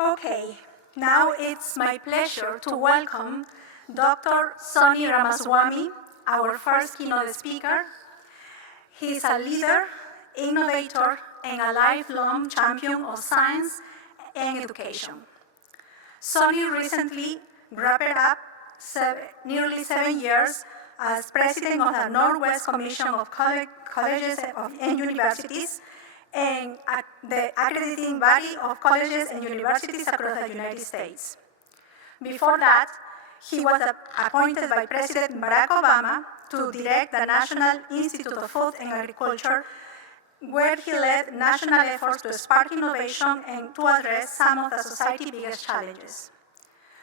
Okay, now it's my pleasure to welcome Dr. Sonny Ramaswamy, our first keynote speaker. He is a leader, innovator, and a lifelong champion of science and education. Sonny recently wrapped up nearly 7 years as president of the Northwest Commission of Colleges and Universities, and the accrediting body of colleges and universities across the United States. Before that, he was appointed by President Barack Obama to direct the National Institute of Food and Agriculture, where he led national efforts to spark innovation and to address some of the society's biggest challenges,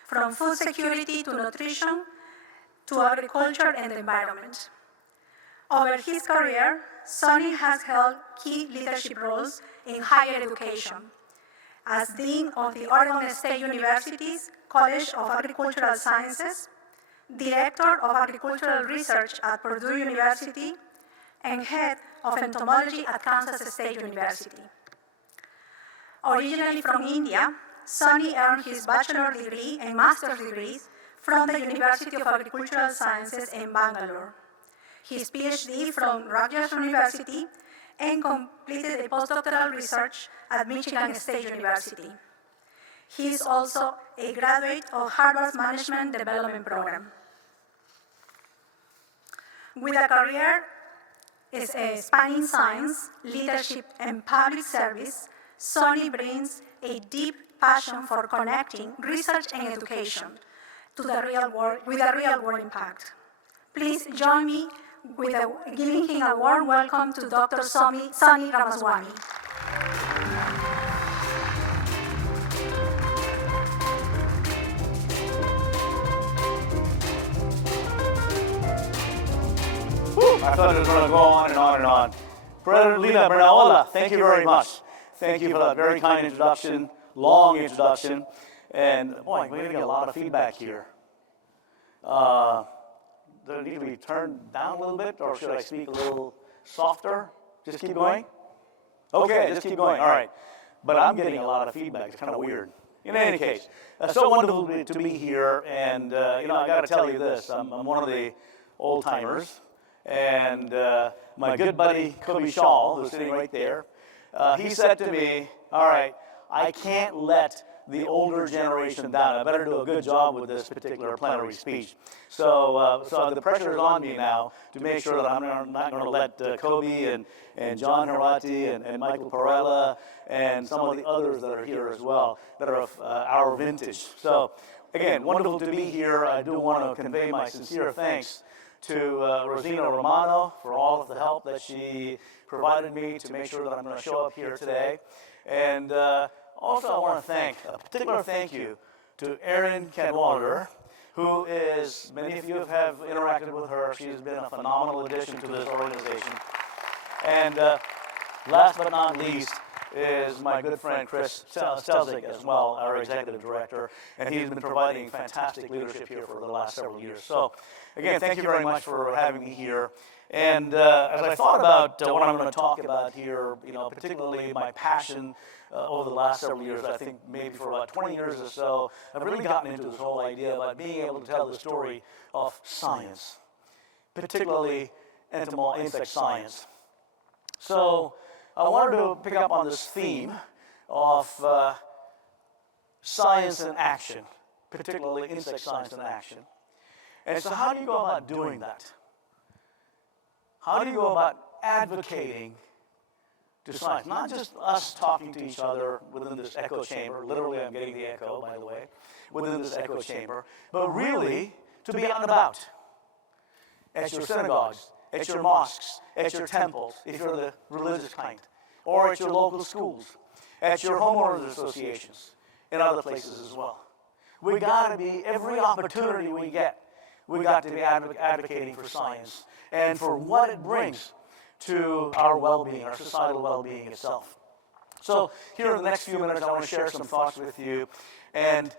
from food security to nutrition to agriculture and the environment. Over his career, Sonny has held key leadership roles in higher education. As Dean of the Oregon State University's College of Agricultural Sciences, Director of Agricultural Research at Purdue University, and Head of Entomology at Kansas State University. Originally from India, Sonny earned his bachelor's degree and master's degrees from the University of Agricultural Sciences in Bangalore, his PhD from Rutgers University, and completed a postdoctoral research at Michigan State University. He is also a graduate of Harvard's Management Development Program. With a career spanning science, leadership, and public service, Sonny brings a deep passion for connecting research and education to the real world, with a real-world impact. Please join me with giving him a warm welcome to Dr. Sonny Ramaswamy. I thought it was going to go on and on and on. Lina Bernaola, thank you very much. Thank you for that very kind introduction, long introduction. And boy, we're getting a lot of feedback here. Do it need to be turned down a little bit, or should I speak a little softer? Just keep going? Okay, just keep going. All right. But I'm getting a lot of feedback. It's kind of weird. In any case, so wonderful to be here. And, I got to tell you this. I'm one of the old-timers. And my good buddy, Kobe Shaw, who's sitting right there, he said to me, all right, I can't let the older generation down. I better do a good job with this particular plenary speech. So the pressure is on me now to make sure that I'm not going to let Kobe and John Harati and Michael Perella and some of the others that are here as well that are of our vintage. So again, wonderful to be here. I do want to convey my sincere thanks to Rosina Romano for all of the help that she provided me to make sure that I'm going to show up here today. And also, I want to thank, a particular thank you to Erin Cadwallader, who is, many of you have interacted with her. She has been a phenomenal addition to this organization. And last but not least is my good friend Chris Stelzik as well, our executive director, and he's been providing fantastic leadership here for the last several years. So, again, thank you very much for having me here. And as I thought about what I'm going to talk about here, particularly my passion over the last several years, I think maybe for about 20 years or so, I've really gotten into this whole idea about being able to tell the story of science, particularly insect science. So I wanted to pick up on this theme of science in action, particularly insect science in action. And so how do you go about doing that? How do you go about advocating to science? Not just us talking to each other within this echo chamber. Literally, I'm getting the echo, by the way, within this echo chamber. But really, to be out and about. At your synagogues, at your mosques, at your temples, if you're the religious kind. Or at your local schools. At your homeowners associations. And other places as well. We got to be, every opportunity we get, we got to be advocating for science and for what it brings to our well-being, our societal well-being itself. So here in the next few minutes, I want to share some thoughts with you and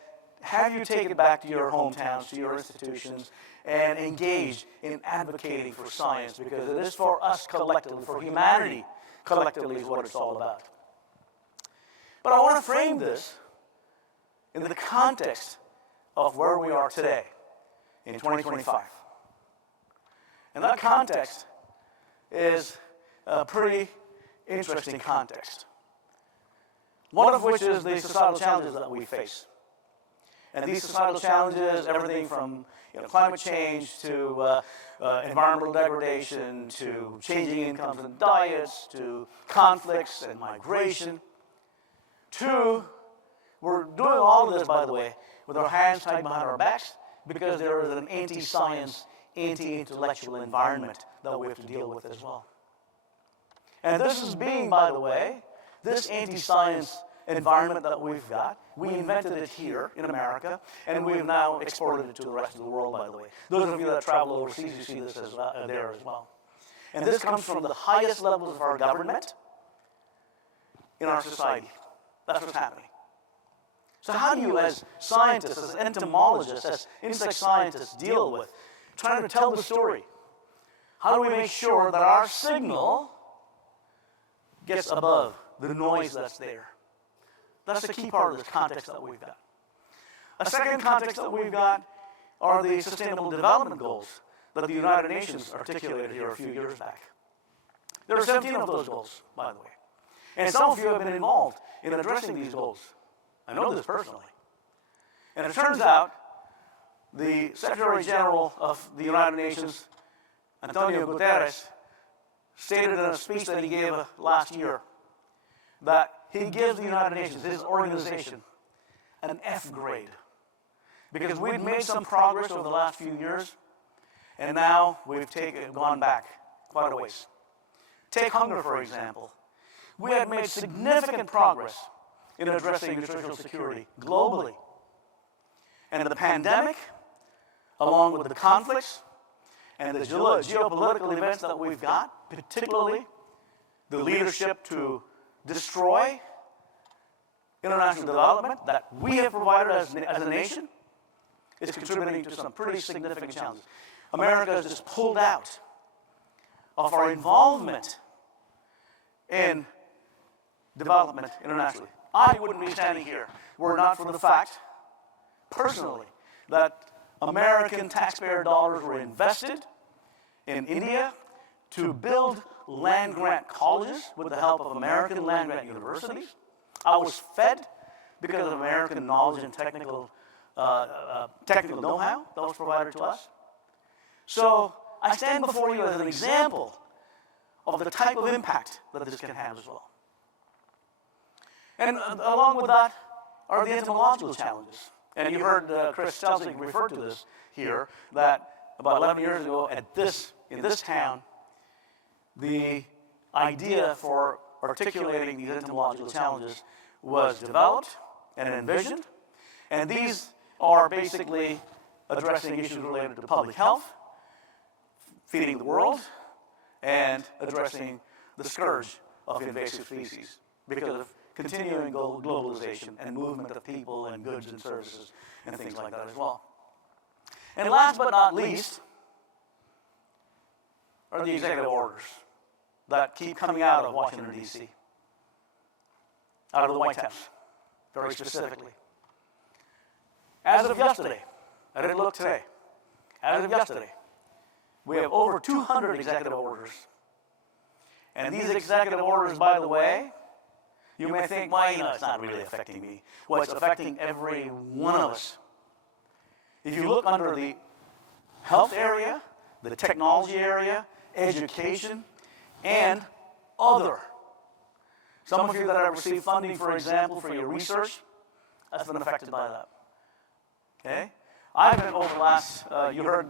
have you take it back to your hometowns, to your institutions, and engage in advocating for science, because it is for us collectively, for humanity collectively is what it's all about. But I want to frame this in the context of where we are today in 2025. And that context is a pretty interesting context. One of which is the societal challenges that we face. And these societal challenges, everything from climate change to environmental degradation, to changing incomes and diets, to conflicts and migration, to, we're doing all of this, by the way, with our hands tied behind our backs, because there is an anti-science, anti-intellectual environment that we have to deal with as well. And this is being, by the way, this anti-science environment that we've got, we invented it here in America, and we've now exported it to the rest of the world, by the way. Those of you that travel overseas, you see this there as well. And this comes from the highest levels of our government in our society. That's what's happening. So how do you, as scientists, as entomologists, as insect scientists, deal with trying to tell the story? How do we make sure that our signal gets above the noise that's there? That's the key part of this context that we've got. A second context that we've got are the Sustainable Development Goals that the United Nations articulated here a few years back. There are 17 of those goals, by the way. And some of you have been involved in addressing these goals. I know this personally. And it turns out the Secretary General of the United Nations, Antonio Guterres, stated in a speech that he gave last year that he gives the United Nations, his organization, an F grade. Because we'd made some progress over the last few years, and now we've gone back quite a ways. Take hunger, for example. We had made significant progress in addressing nutritional security globally. And the pandemic, along with the conflicts and the geopolitical events that we've got, particularly the leadership to destroy international development that we have provided as a nation, is contributing to some pretty significant challenges. America has just pulled out of our involvement in development internationally. I wouldn't be standing here were it not for the fact, personally, that American taxpayer dollars were invested in India to build land-grant colleges with the help of American land-grant universities. I was fed because of American knowledge and technical know-how that was provided to us. So I stand before you as an example of the type of impact that this can have as well. And along with that are the entomological challenges. And you heard Chris Chelsea refer to this here, that about 11 years ago in this town, the idea for articulating these entomological challenges was developed and envisioned. And these are basically addressing issues related to public health, feeding the world, and addressing the scourge of invasive species because of continuing globalization and movement of people and goods and services and things like that as well. And last but not least are the executive orders that keep coming out of Washington, D.C., out of the White House, very specifically. As of yesterday, I didn't look today, as of yesterday, we have over 200 executive orders. And these executive orders, by the way, you may think, well, it's not really affecting me. Well, it's affecting every one of us. If you look under the health area, the technology area, education, and other. Some of you that have received funding, for example, for your research, that's been affected by that. Okay? I've been over the last, you heard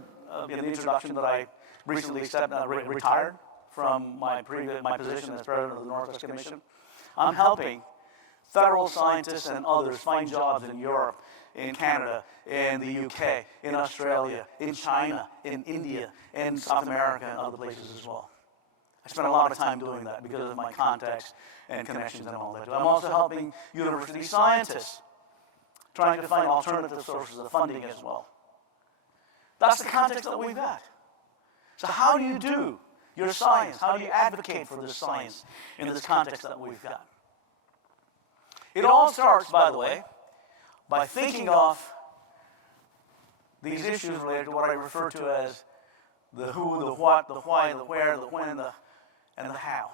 in the introduction that I recently retired from my position as president of the Northwest Commission. I'm helping federal scientists and others find jobs in Europe, in Canada, in the UK, in Australia, in China, in India, in South America, and other places as well. I spent a lot of time doing that because of my contacts and connections and all that. I'm also helping university scientists, trying to find alternative sources of funding as well. That's the context that we've got. So how do you do your science? How do you advocate for this science in this context that we've got? It all starts, by the way, by thinking of these issues related to what I refer to as the who, the what, the why, the where, the when, and the how.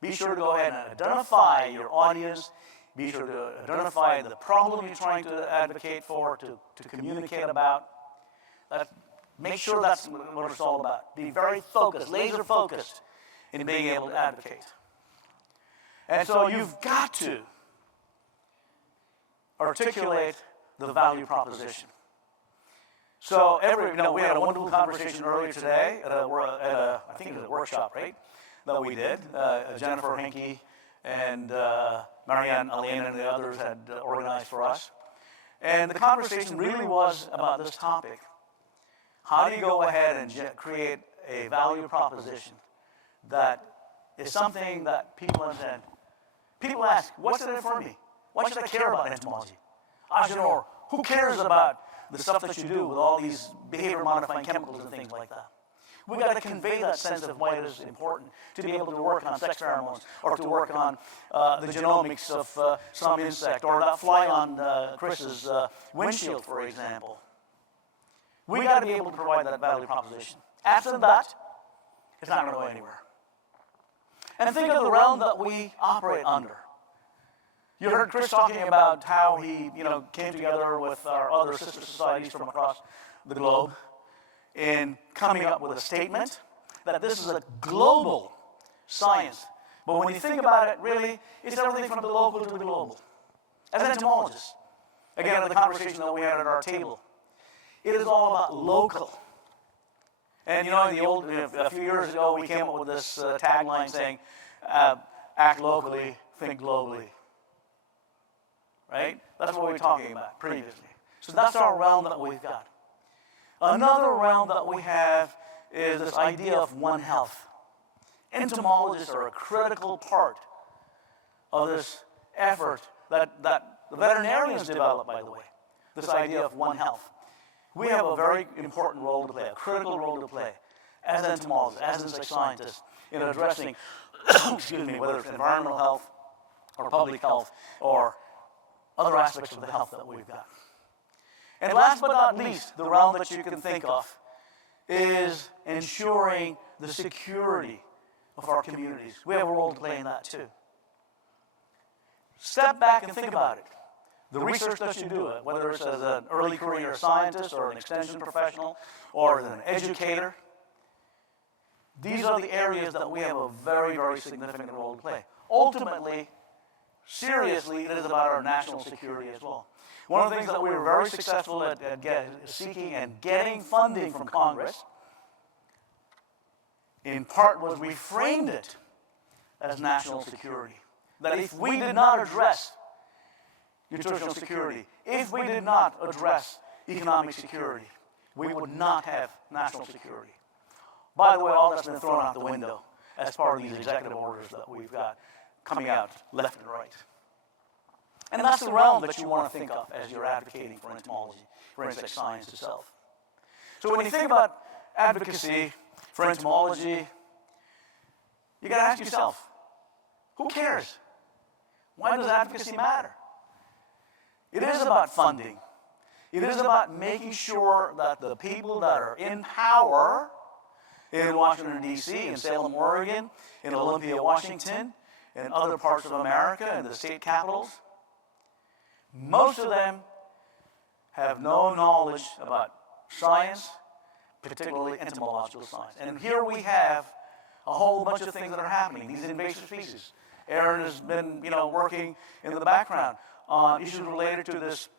Be sure to go ahead and identify your audience. Be sure to identify the problem you're trying to advocate for, to communicate about. Make sure that's what it's all about. Be very focused, laser focused in being able to advocate. And so you've got to articulate the value proposition. So we had a wonderful conversation earlier today at I think it was a workshop, right, that we did. Jennifer Henke and Marianne Alain and the others had organized for us. And the conversation really was about this topic. How do you go ahead and create a value proposition that is something that people understand? People ask, what's in it for me? Why should I care about entomology? Or who cares about the stuff that you do with all these behavior-modifying chemicals and things like that? We've got to convey that sense of why it is important to be able to work on sex pheromones or to work on the genomics of some insect or that fly on Chris's windshield, for example. We've got to be able to provide that value proposition. Absent that, it's not going to go anywhere. And think of the realm that we operate under. You heard Chris talking about how he, came together with our other sister societies from across the globe in coming up with a statement that this is a global science. But when you think about it, really, it's everything from the local to the global. As entomologists, again, in the conversation that we had at our table, it is all about local. And a few years ago, we came up with this tagline saying, act locally, think globally. Right? That's what we were talking about previously. So that's our realm that we've got. Another realm that we have is this idea of One Health. Entomologists are a critical part of this effort that the veterinarians developed, by the way, this idea of One Health. We have a very important role to play, a critical role to play as entomologists, as insect scientists, in addressing, whether it's environmental health or public health or other aspects of the health that we've got. And last but not least, the realm that you can think of is ensuring the security of our communities. We have a role to play in that too. Step back and think about it. The research that you do, whether it's as an early career scientist or an extension professional or as an educator, these are the areas that we have a very, very significant role to play. Ultimately, seriously, it is about our national security as well. One of the things that we were very successful at seeking and getting funding from Congress, in part, was we framed it as national security. That if we did not address nutritional security, if we did not address economic security, we would not have national security. By the way, all that's been thrown out the window as part of these executive orders that we've got coming out left and right. And that's the realm that you want to think of as you're advocating for entomology, for insect science itself. So when you think about advocacy for entomology, you got to ask yourself, who cares? Why does advocacy matter? It is about funding. It is about making sure that the people that are in power in Washington, D.C., in Salem, Oregon, in Olympia, Washington, in other parts of America, in the state capitals, most of them have no knowledge about science, particularly entomological science. And here we have a whole bunch of things that are happening, these invasive species. Aaron has been, working in the background on issues related to this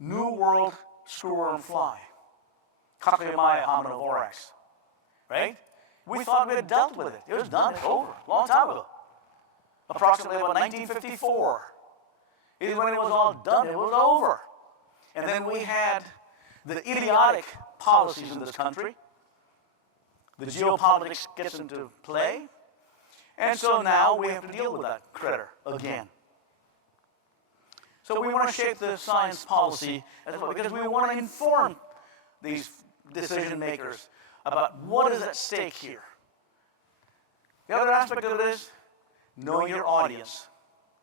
New World screwworm fly, Cochlea hominivores, right? We thought we had dealt with it. It was done. It's over. A long time ago. Approximately about 1954. When it was all done, it was over. And then we had the idiotic policies in this country. The geopolitics gets into play. And so now we have to deal with that critter again. So we want to shape the science policy as well, because we want to inform these decision makers about what is at stake here. The other aspect of it is know your audience.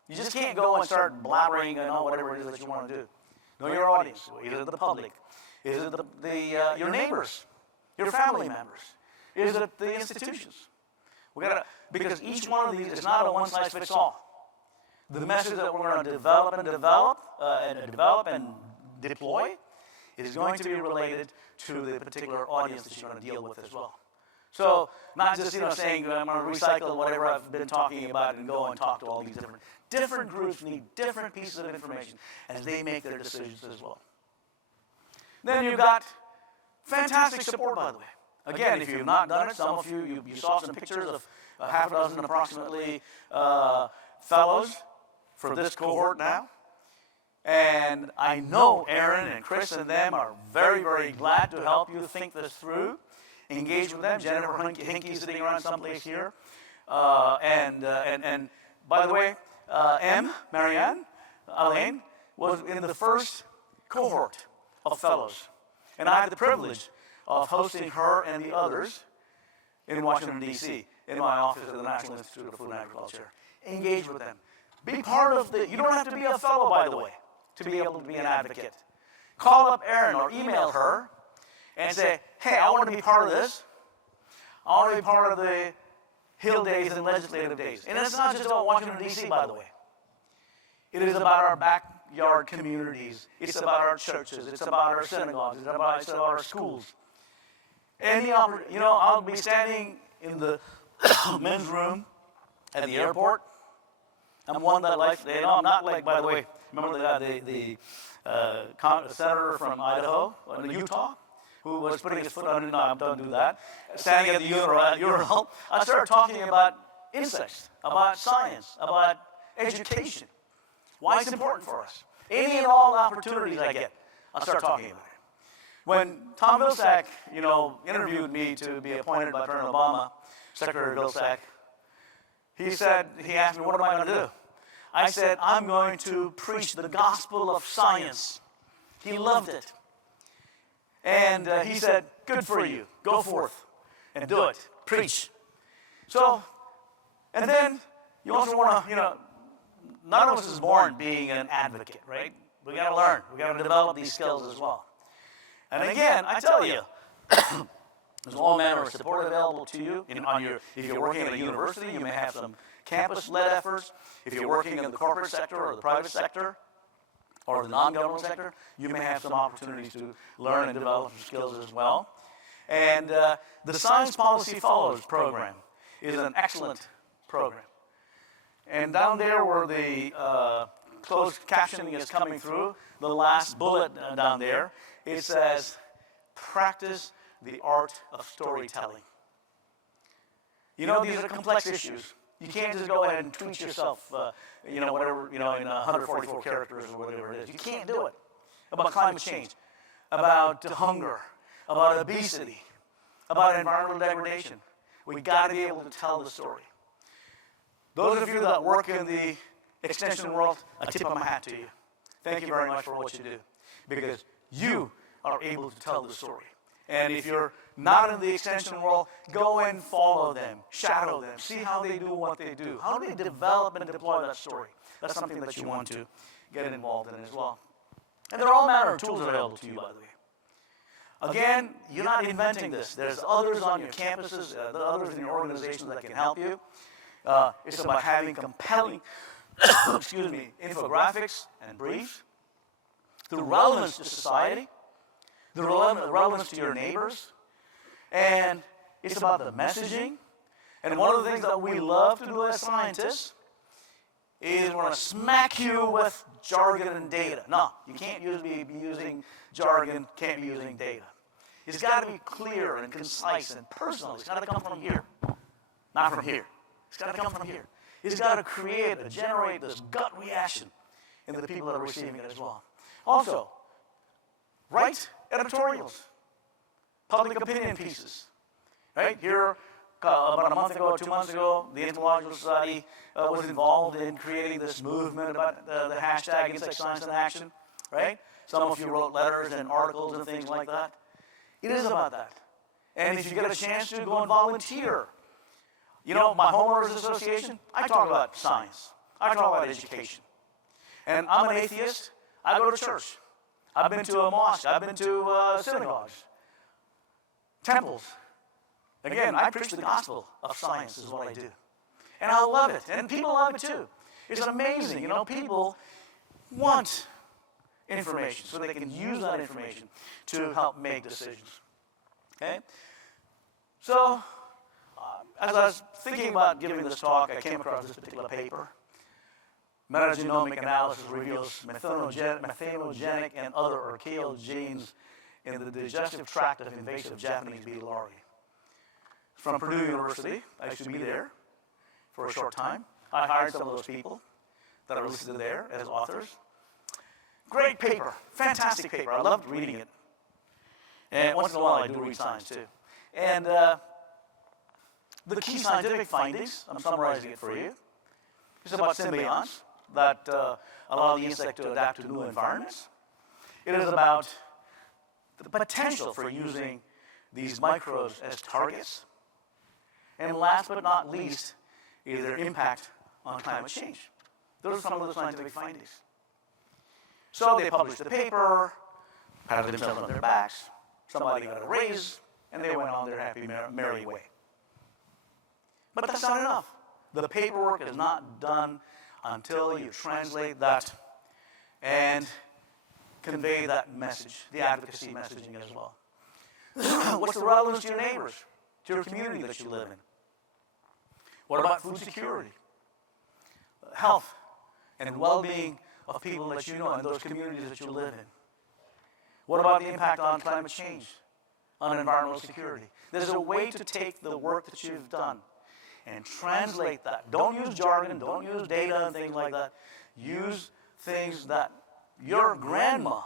You just can't go and start blabbering and all whatever it is that you want to do. Know your audience. Is it the public? Is it your neighbors? Your family members? Is it the institutions? Because each one of these is not a one-size-fits-all. The message that we're going to develop and deploy is going to be related to the particular audience that you're going to deal with as well. So not just saying I'm going to recycle whatever I've been talking about and go and talk to all these different groups need different pieces of information as they make their decisions as well. Then you've got fantastic support, by the way. Again, if you've not done it, some of you saw some pictures of half a dozen approximately fellows for this cohort now. And I know Aaron and Chris and them are very, very glad to help you think this through. Engage with them. Jennifer Hinkey sitting around someplace here. And by the way, Marianne, Elaine, was in the first cohort of fellows. And I had the privilege of hosting her and the others in Washington, D.C., in my office at the National Institute of Food and Agriculture. Engage with them. Be part of you don't have to be a fellow, by the way, to be able to be an advocate. Call up Erin or email her and say, hey, I want to be part of this. I want to be part of the Hill Days and Legislative Days. And it's not just about Washington, D.C., by the way. It is about our backyard communities. It's about our churches. It's about our synagogues. It's about our schools. I'll be standing in the men's room at the airport. I'm one that likes, I'm not like, by the way, remember the senator from Idaho, Utah, who was putting his foot on, no, don't do that, standing at the urinal. I started talking about insects, about science, about education, why it's important for us. Any and all opportunities I get, I'll start talking about it. When Tom Vilsack, interviewed me to be appointed by President Obama, Secretary Vilsack, he asked me, what am I going to do? I said, I'm going to preach the gospel of science. He loved it. And he said, good for you. Go forth and do it. Preach. So, and then you also want to, none of us is born being an advocate, right? We got to learn. We got to develop these skills as well. And again, I tell you, there's all manner of support available to you. If you're working at a university, you may have some campus-led efforts. If you're working in the corporate sector or the private sector or the non-governmental sector, you may have some opportunities to learn and develop some skills as well. And the Science Policy Follows program is an excellent program. And down there where the closed captioning is coming through, the last bullet down there, it says, practice the art of storytelling. These are complex issues. You can't just go ahead and tweet yourself, whatever, in 144 characters or whatever it is. You can't do it. About climate change, about hunger, about obesity, about environmental degradation. We got to be able to tell the story. Those of you that work in the extension world, I tip my hat to you. Thank you very much for what you do, because you are able to tell the story. And if you're not in the extension world, go and follow them, shadow them, see how they do what they do. How do they develop and deploy that story? That's something that you want to get involved in as well. And there are all manner of tools available to you, by the way. Again, you're not inventing this. There's others on your campuses, there are others in your organizations that can help you. It's about having compelling, infographics and briefs, the relevance to society, the relevance to your neighbors, and it's about the messaging. And one of the things that we love to do as scientists is we're going to smack you with jargon and data. No, you can't be using jargon, can't be using data. It's got to be clear and concise and personal. It's got to come from here, not from here. It's got to come from here. It's got to generate this gut reaction in the people that are receiving it as well. Also, write editorials, public opinion pieces. Right? Here, about a month ago or 2 months ago, the Entomology Society was involved in creating this movement about the hashtag Insect Science in Action. Right? Some of you wrote letters and articles and things like that. It is about that. And if you get a chance to, go and volunteer. My homeowners association, I talk about science. I talk about education. And I'm an atheist. I go to church. I've been to a mosque. I've been to synagogues, temples. Again, I preach the gospel of science is what I do. And I love it. And people love it too. It's amazing. You know, people want information so they can use that information to help make decisions. Okay? So, as I was thinking about giving this talk, I came across this particular paper. Metagenomic analysis reveals methanogenic and other archaeal genes in the digestive tract of invasive Japanese bee larvae. It's from Purdue University. I used to be there for a short time. I hired some of those people that are listed there as authors. Great paper, fantastic paper. I loved reading it. And once in a while I do read science too. And the key scientific findings, I'm summarizing it for you. It's about symbionts that allow the insect to adapt to new environments. It is about the potential for using these microbes as targets. And last but not least is their impact on climate change. Those are some of the scientific findings. So they published the paper, patted themselves on their backs, somebody got a raise, and they went on their happy, merry way. But that's not enough. The paperwork is not done until you translate that and convey that message, the advocacy messaging as well. What's the relevance to your neighbors, to your community that you live in? What about food security, health, and well-being of people that you know in those communities that you live in? What about the impact on climate change, on environmental security? There's a way to take the work that you've done and translate that. Don't use jargon, don't use data and things like that. Use things that your grandma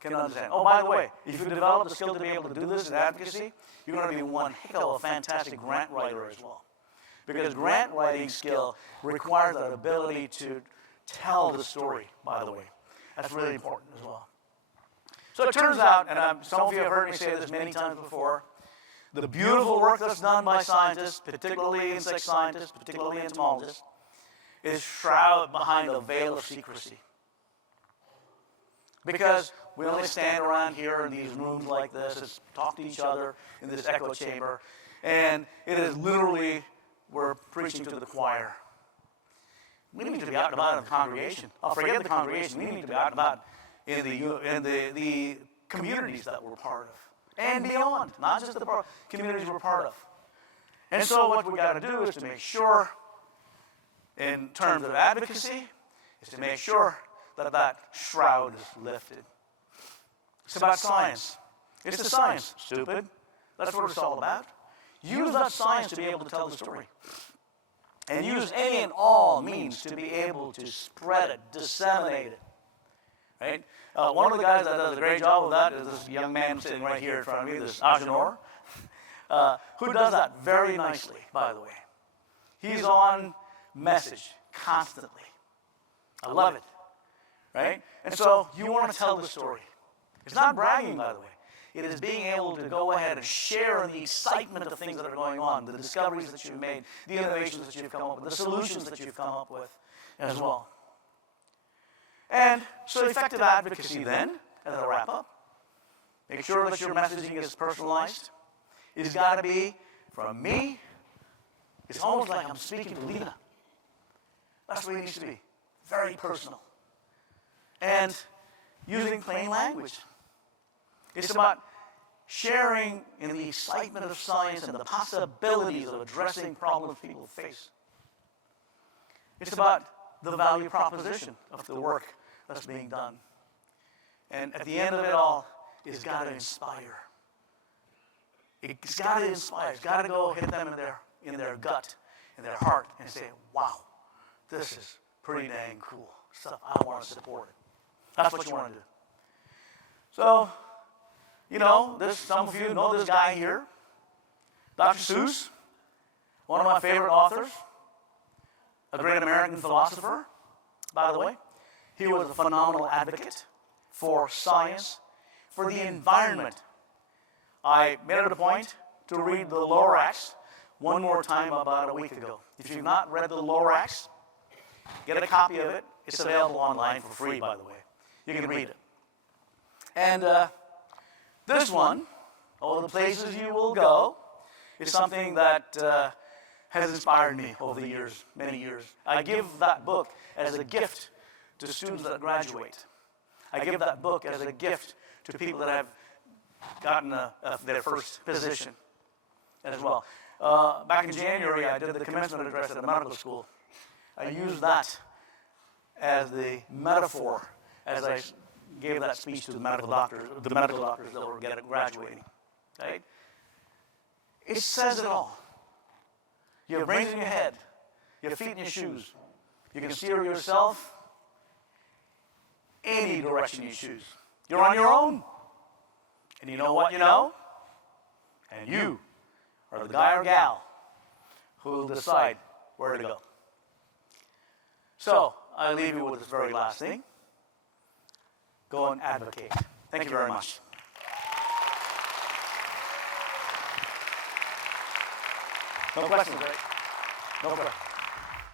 can understand. Oh, by the way, if you develop the skill to be able to do this in advocacy, you're going to be one heck of a fantastic grant writer as well. Because grant writing skill requires that ability to tell the story, by the way. That's really important as well. So it turns out, and some of you have heard me say this many times before, the beautiful work that's done by scientists, particularly insect scientists, particularly entomologists, is shrouded behind a veil of secrecy. Because we only stand around here in these rooms like this, and talk to each other in this echo chamber, and it is literally, we're preaching to the choir. We need to be out and about in the congregation. Oh, forget the congregation. We need to be out and about in the communities that we're part of. And beyond, not just the communities we're part of. And so what we got to do is to make sure, in terms of advocacy, is to make sure that that shroud is lifted. It's about science. It's the science, stupid. That's what it's all about. Use that science to be able to tell the story. And use any and all means to be able to spread it, disseminate it. Right? One of the guys that does a great job of that is this young man sitting right here in front of me, this Agenor, who does that very nicely, by the way. He's on message constantly. I love it. Right? And so you want to tell the story. It's not bragging, by the way. It is being able to go ahead and share in the excitement of things that are going on, the discoveries that you've made, the innovations that you've come up with, the solutions that you've come up with as well. And so effective advocacy then, as I wrap up, make sure that your messaging is personalized. It's got to be from me. It's almost like I'm speaking to Lena. That's what it needs to be. Very personal. And using plain language. It's about sharing in the excitement of science and the possibilities of addressing problems people face. It's about the value proposition of the work that's being done. And at the end of it all, it's got to inspire. It's got to inspire. It's got to go hit them in their gut, in their heart, and say, wow, this is pretty dang cool stuff. I want to support it. That's what you want to do. So, you know, some of you know this guy here, Dr. Seuss, one of my favorite authors, a great American philosopher, by the way. He was a phenomenal advocate for science, for the environment. I made it a point to read the Lorax one more time about a week ago. If you've not read the Lorax, Get a copy of it. It's available online for free, by the way. You can read it. And this one, All the Places You Will Go, is something that has inspired me over the years, many years. I give that book as a gift to students that graduate. I give that book as a gift to people that have gotten their first position as well. Back in January, I did the commencement address at the medical school. I used that as the metaphor as I gave that speech to the medical doctors that were graduating. Right? It says it all. You have brains in your head. You have feet in your shoes. You can steer yourself any direction you choose. You're on your own. And you know what you know? And you are the guy or gal who will decide where to go. So, I leave you with this very last thing. Go and advocate. Thank you very much. No questions, right? No questions.